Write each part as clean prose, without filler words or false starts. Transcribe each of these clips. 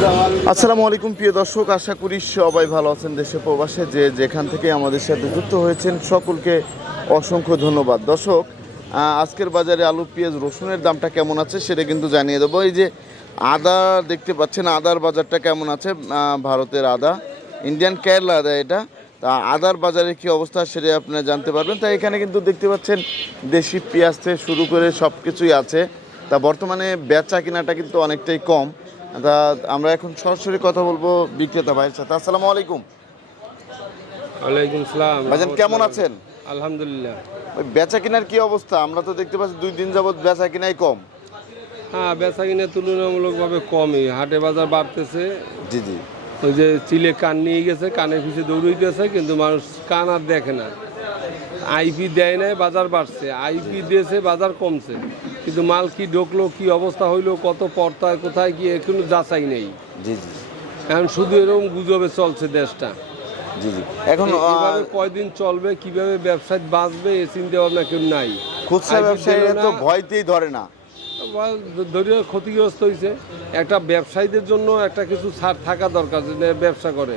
আসসালামু আলাইকুম প্রিয় দর্শক, আশা করি সবাই ভালো আছেন। দেশে প্রবাসে যে যেখান থেকে আমাদের সাথে যুক্ত হয়েছেন সকলকে অসংখ্য ধন্যবাদ। দর্শক, আজকের বাজারে আলু, পেঁয়াজ, রসুনের দামটা কেমন আছে সেটা কিন্তু জানিয়ে দেবো। এই যে আদা দেখতে পাচ্ছেন, আদার বাজারটা কেমন আছে। ভারতের আদা, ইন্ডিয়ান কেরলা আদা এটা। তা আদার বাজারে কী অবস্থা সেটা আপনারা জানতে পারবেন। তাই এখানে কিন্তু দেখতে পাচ্ছেন দেশি পেঁয়াজ থেকে শুরু করে সব কিছুই আছে। তা বর্তমানে বেচা কেনাটা কিন্তু অনেকটাই কম। তা আমরা এখন সরাসরি কথা বলবো বিক্রেতা ভাইয়ের সাথে। আসসালামু আলাইকুম। ওয়ালাইকুম সালাম। ভাইজান কেমন আছেন? আলহামদুলিল্লাহ। ওই বেচা কেনার কি অবস্থা? আমরা তো দেখতে পাচ্ছি 2 দিন যাবত বেচা কেনাই কম। হ্যাঁ, বেচা কিনে তুলনামূলকভাবে কমই। হাটে বাজার বাড়তেছে। জি জি। ওই যে চিলে কান নিয়ে গেছে, কানের পিছিয়ে দৌড়াইতেছে, কিন্তু মানুষ কান আর দেখে না। আইপি দেয় নাই, বাজার বাড়ছে। আইপি দিয়েছে, বাজার কমছে, কিন্তু মাল কি ঢুকলো, কি অবস্থা হইলো, কত পর্তায় কোথায় কি কোনো যাচাই নেই। জি জি। এখন শুধু এরকম গুজবে চলছে দেশটা। জি জি। এখন এইভাবে কয়দিন চলবে, কিভাবে ব্যবসায় বাঁচবে এ চিন্তা ভাবনা কেউ নাই। খুচরা ব্যবসায়ীরা তো ভয়তেই ধরে না। ধরে ক্ষতিগ্রস্ত হয়েছে। একটা ব্যবসায়ীদের জন্য একটা কিছু ছাড় থাকা দরকার, যে ব্যবসা করে।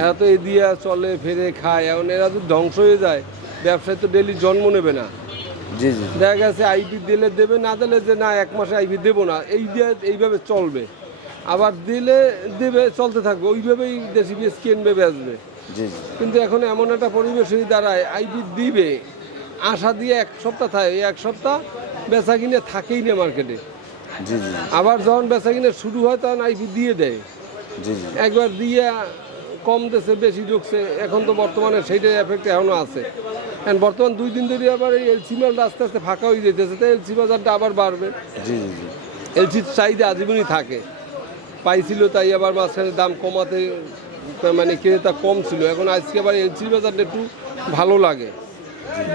এরা তো এ দিয়ে চলে ফেরে খায়। এখন এরা যদি ধ্বংস হয়ে যায়, ব্যবসায় তো ডেলি জন্ম নেবে না। জি জি। দেখা গেছে আইপি দিলে দেবে, না দিলে যে না 1 মাসে আইপি দেবো না, এই দিয়ে এইভাবে চলবে। আবার দিলে দেবে, চলতে থাকবে, ওইভাবেই দেশি পেঁয়াজ কিনবে, বেচবে। জি জি। কিন্তু এখন এমন একটা পরিবেশ হয়ে দাঁড়ায়, আইপি দিবে আশা দিয়ে 1 সপ্তাহ থাকে, এই 1 সপ্তাহ বেচা কিনে থাকেই না মার্কেটে। জি জি। আবার যখন বেচা কিনে শুরু হয় তখন আইপি দিয়ে দেয়। জি জি। একবার দিয়ে কম দেশে বেশি ঢুকছে। এখন তো বর্তমানে সেইটার এফেক্ট এখনও আছে। এখন বর্তমান 2 দিন ধরে আবার এই এলসি মালটা আস্তে আস্তে ফাঁকা হয়ে যেতেছে, তাই এলসি বাজারটা আবার বাড়বে। জি জি জি। এলসির চাহিদা আজীবনই থাকে, পাইছিল, তাই আবার মাঝখানে দাম কমাতে মানে ক্রেতা কম ছিল। এখন আজকে আবার এলসির বাজারটা একটু ভালো লাগে।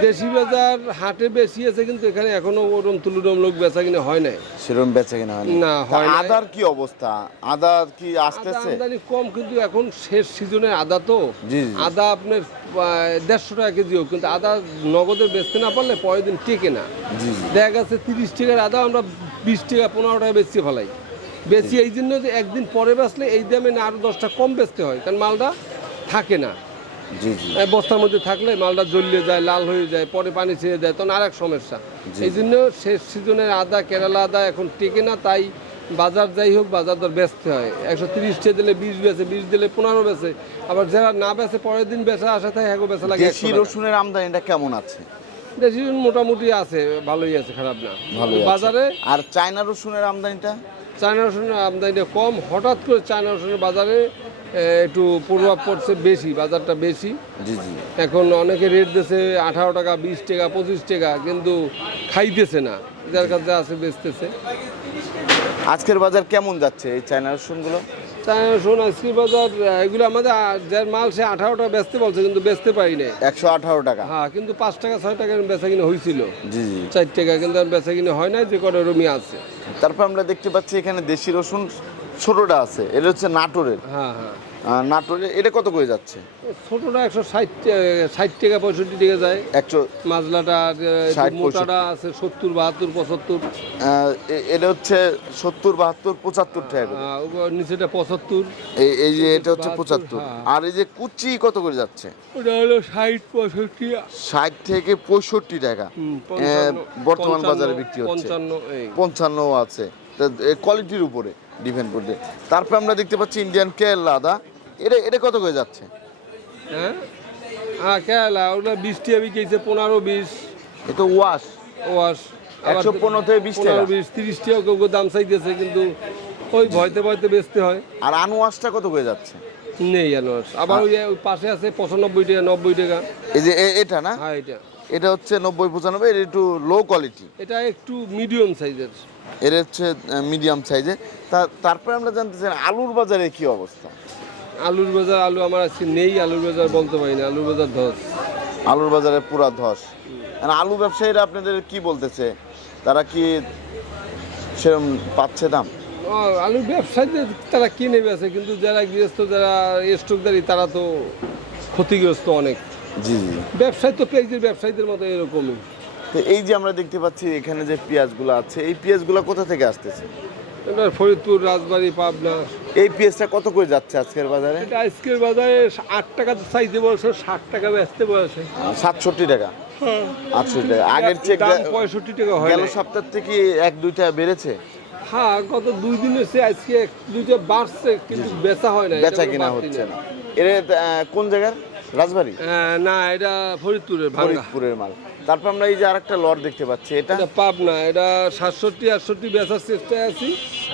দেশি বাজার হাটে বেশি আছে, কিন্তু এখানে এখনো ওরকম তুলনামূলক বেচা কিনে হয় নাই। সেরকম বেচা কিনা হয় না, হয় না। আদার কি অবস্থা? আদা কি আসতেছে? আমদানি কম, কিন্তু এখন শেষ সিজনের আদা তো। জি জি। আদা আপনার 150 টাকা কেজিও, কিন্তু আদা নগদে বেচতে না পারলে পরের দিন টেকে না। জি জি। দেখা গেছে 30 টাকার আদা আমরা 20 টাকা 15 টাকা বেচতে ফেলাই। বেশি এই জন্য যে একদিন পরে বেচলে এই দামে না আরও 10 টাকা কম বেচতে হয়, কারণ মালটা থাকে না। জি জি। বস্তার মধ্যে থাকলে মালটা জ্বলিয়ে যায়, লাল হয়ে যায়, পরে পানি ছেড়ে যায়, তখন আর এক সমস্যা। এই জন্য শেষ সিজনের আদা, কেরালা আদা এখন টেকে না, তাই বাজার যাই হোক বাজার দর বেচতে হয়। 130 টাকা দিলে 20 বেচে, 20 দিলে 15 বেচে। আবার যারা না বেচে পরের দিন বেচা আসা থাকে, হ্যাঁ বেচা লাগে। দেশি রসুনের আমদানিটা কেমন আছে? দেশি রসুন মোটামুটি আছে, ভালোই আছে, খারাপ না। ভালোই আছে। বাজারে আর চায়না রসুনের আমদানিটা? চায়না রসুনের আমদানিটা কম। হঠাৎ করে চায়না রসুনের বাজারে একটু প্রভাব পড়ছে, বেশি, বাজারটা বেশি। জি জি। এখন অনেকে রেট দিয়েছে 18 টাকা, 20 টাকা, 25 টাকা, কিন্তু খাইতেছে না, যার কাছে আছে বেচতেছে। আজকের বাজার কেমন যাচ্ছে এই চায়না রসুনগুলো? চায়না রসুন আজকে বাজার এগুলো আমাদের যার মাল সে 18 টাকা বেচতে বলছে, কিন্তু বেচতে পারি না। 118 টাকা। হ্যাঁ, কিন্তু 5 টাকা 6 টাকার বেচা কিনে হয়েছিল। জি জি। 4 টাকা, কিন্তু আর বেচা কিনে হয় না, যে কটা রুমি আছে। তারপর আমরা দেখতে পাচ্ছি এখানে দেশি রসুন ছোটটা আছে, এটা হচ্ছে নাটোরের। হ্যাঁ হ্যাঁ। নাটোরের এটা কত করে যাচ্ছে? ছোটটা 160 টাকা 65 টাকা যায়। 100। মাজলাটা 60, মোটাটা আছে 70, 72, 75। এটা হচ্ছে 70, 72, 75 টাকা করে। নিচেটা 75। এই যে এটা হচ্ছে 75। আর এই যে কুচি কত করে যাচ্ছে? ওটা হলো 60, 65। 60 থেকে 65 টাকা বর্তমান বাজারে বিক্রি হচ্ছে। 55 আছে। কোয়ালিটির উপরে ডিপেন্ড করবে। তারপর আমরা দেখতে পাচ্ছি ইন্ডিয়ান কেরলা আদা, এটা কত করে যাচ্ছে? হ্যাঁ, কেরালা ওটা 20 টাকা বিকেছে, 15, 20। এটা ওয়াশ 115 থেকে 20 টাকা, 20, 30 টাকা কেউ দাম চাইতেছে, কিন্তু ওই ভয়তে ভয়তে বেচতে হয়। আর আনওয়াশটা কত করে যাচ্ছে? নেই আনোয়ার। আবার ওই পাশে আছে 95 টাকা, 90 টাকা। এই যে এটা না? হ্যাঁ, এটা হচ্ছে 90, 95। এটা একটু লো কোয়ালিটি, এটা একটু মিডিয়াম সাইজের। এটা হচ্ছে মিডিয়াম সাইজে। তারপরে আমরা জানতে চাই আলুর বাজারে কি অবস্থা? আলুর বাজার, আলু আমার আজকে নেই, আলুর বাজার বলতে পারি না, আলুর বাজার ধস। আলুর বাজারে পুরা ধস। আলু ব্যবসায়ীরা আপনাদের কি বলতেছে? তারা কি সেরকম পাচ্ছে দাম? আলুর ব্যবসায়ীদের তারা কিনে বেছে, কিন্তু যারা গৃহস্থ, যারা স্টকদারি, তারা তো ক্ষতিগ্রস্ত অনেক। জি জি। ব্যবসায়ী তো পেঁয়াজের ব্যবসায়ীদের মতো এরকমই। তো এই যে আমরা দেখতে পাচ্ছি এখানে যে পেঁয়াজগুলো আছে, এই পেঁয়াজগুলো কোথা থেকে আসতেছে? এবার ফরিদপুর, রাজবাড়ী, পাবনা। এই পেঁয়াজটা কত করে যাচ্ছে আজকের বাজারে? এটা আজকের বাজারে 8 টাকা চাইতে বলছে, 60 টাকা বেচতে বলছে। 67 টাকা, 68 টাকা। আগের চেয়ে দাম 65 টাকা হয় গেল নাই। সপ্তাহ থেকে 1-2 টাকা বেড়েছে। হ্যাঁ, গত 2 দিনের চেয়ে আজকে 1-2টা বাড়ছে, কিন্তু বেচা হয় না। বেচা কিনা হচ্ছে না। এর কোন জায়গার? রাজবাড়ী? না, এটা ফরিদপুরের ভাঙ্গা। ফরিদপুরের মাল। তারপর আমরা এই যে আরেকটা লট দেখতে পাচ্ছি, এটা এটা পাবনা, এটা 67-68 বেচার চেষ্টায় আছি,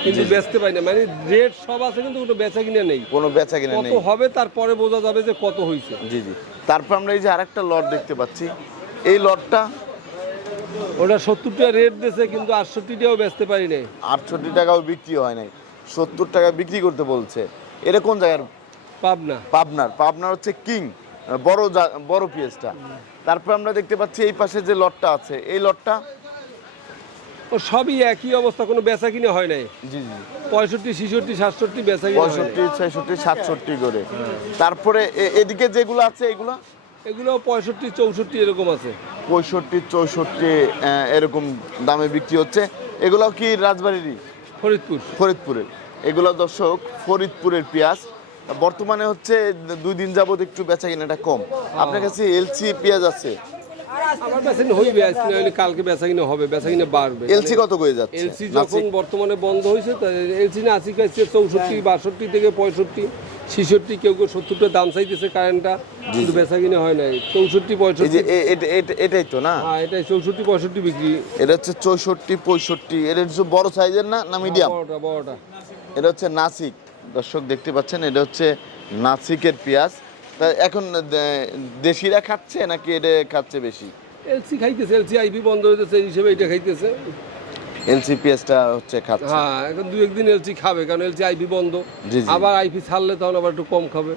কিন্তু বেচতে পাই না। মানে রেট সব আছে, কিন্তু কোনো বেচা কিনা নেই। কোনো বেচা কিনা কত নেই। হবে তারপরে বোঝা যাবে যে কত হয়েছে। জি জি। তারপর আমরা এই যে আরেকটা লট দেখতে পাচ্ছি, এই লটটা ওটা 70 টাকা রেট দিয়েছে, কিন্তু 68 টাকাও বেচতে পারি নাই। 68 টাকাও বিক্রি হয় নাই, 70 টাকা বিক্রি করতে বলছে। এটা কোন জায়গার? পাবনা। পাবনার হচ্ছে কিং, বড় পেঁয়াজটা। তারপর আমরা দেখতে পাচ্ছি এই পাশে যে লটটা আছে, এই লটটা ও সবই একই অবস্থা, কোনো বেচা কিনা হয় নাই। জি জি 65, 66, 67 বেচা কিনা হয় নাই। 65, 66, 67 করে। তারপরে এদিকে যেগুলো আছে এগুলো এগুলো 65, 64 এরকম আছে। 65, 64 এরকম দামে বিক্রি হচ্ছে। এগুলো কি রাজবাড়িরই? ফরিদপুরের। এগুলো দর্শক ফরিদপুরের পেঁয়াজ। বর্তমানে হচ্ছে 2 দিন যাবত একটু বেচা কিনাটা কম। আপনার কাছে এলসি পেঁয়াজ আছে? আমার বেচা কিনা হইবে, আজকে হইলে কালকে বেচা কিনা হবে, বেচা কিনা বাড়বে। এলসি কত করে যাচ্ছে? এলসি যখন বর্তমানে বন্ধ হয়েছে, এলসি না আসি কাছে 64, 62 থেকে 65, 66, কেউ 70 দাম চাইতেছে কারেন্টটা, কিন্তু বেচা কিনা হয় নাই। 64, এই যে 65, এটাই তো না? হ্যাঁ, এটাই 64, 65 বিক্রি। এটা হচ্ছে 64, 65। এটা হচ্ছে বড় সাইজের না মিডিয়াম? বড়টা। এটা হচ্ছে নাসিক। দর্শক দেখতে পাচ্ছেন, এটা হচ্ছে নাসিকের পেঁয়াজ। তা এখন দেশিরা খাচ্ছে নাকি এটা খাচ্ছে বেশি? এলসি খাইতেছে, এলসি আইপি বন্ধ হইতেছে, এই হিসেবে এটা খাইতেছে। এলসি পেঁয়াজটা হচ্ছে খাচ্ছে। হ্যাঁ, এখন 2-1 দিন এলসি খাবে, কারণ এলসি আইপি বন্ধ। জি, জি। আবার আইপি ছাড়লে তখন আবার একটু কম খাবে।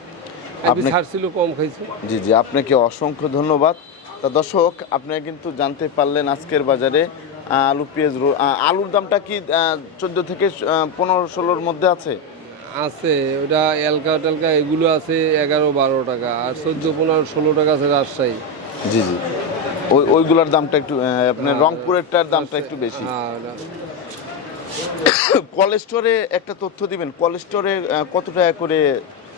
আইপি ছাড়ছিল, কম খাইছে। জি জি, আপনাকে অসংখ্য ধন্যবাদ। তা দর্শক, আপনারা কিন্তু জানতে পারলেন আজকের বাজারে আলু পেঁয়াজ আলুর দামটা কি 14 থেকে 15-16-র মধ্যে আছে? আছে, ওটা এলকা টেলকা এগুলো আছে 11-12 টাকা, আর 14-15-16 টাকা আছে রাজশাহী। জি জি। ওইগুলোর দামটা একটু আপনার রংপুরেরটার দামটা একটু বেশি। হ্যাঁ, কোলেস্টোরে একটা তথ্য দিবেন, কোলেস্টোরে কত টাকা করে?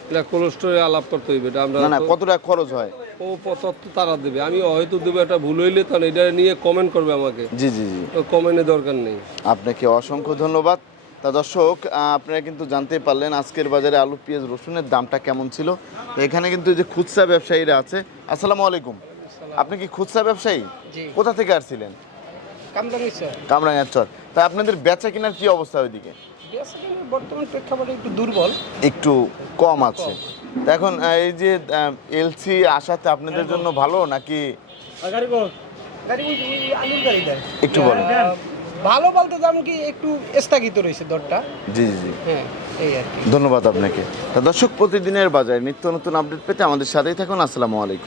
এটা কোলেস্টোরে আলাপ করতে হইবে, এটা আমরা না কত টাকা খরচ হয়? ও তথ্য তারা দেবে, আমি হয়তো দেবো, একটা ভুল হইলে তখন এটা নিয়ে কমেন্ট করবে আমাকে। জি জি জি। কমেন্টের দরকার নেই। আপনাকে অসংখ্য ধন্যবাদ। তা দর্শক, আপনারা কিন্তু জানতে পারলেন আজকের বাজারে আলু পেঁয়াজ রসুনের দামটা কেমন ছিল। তো এখানে কিন্তু এই যে খুচরা ব্যবসায়ীরা আছে। আসসালামু আলাইকুম। আপনি কি খুচরা ব্যবসায়ী? কোথা থেকে আসছিলেন? কামরাঙ্গাচর। তা আপনাদের বেচা কেনার কি অবস্থা ওইদিকে? বর্তমান প্রেক্ষাপটে একটু দুর্বল, একটু কম আছে। তা এখন এই যে এলসি আসাতে আপনাদের জন্য ভালো নাকি? একটু বলেন। ভালো বলতে দাম কি একটু স্থগিত রয়েছে দরটা। জি জি জি। হ্যাঁ, এই আর কি। ধন্যবাদ আপনাকে। তা দর্শক, প্রতিদিনের বাজারে নিত্য নতুন আপডেট পেতে আমাদের সাথেই থাকুন। আসসালামু আলাইকুম।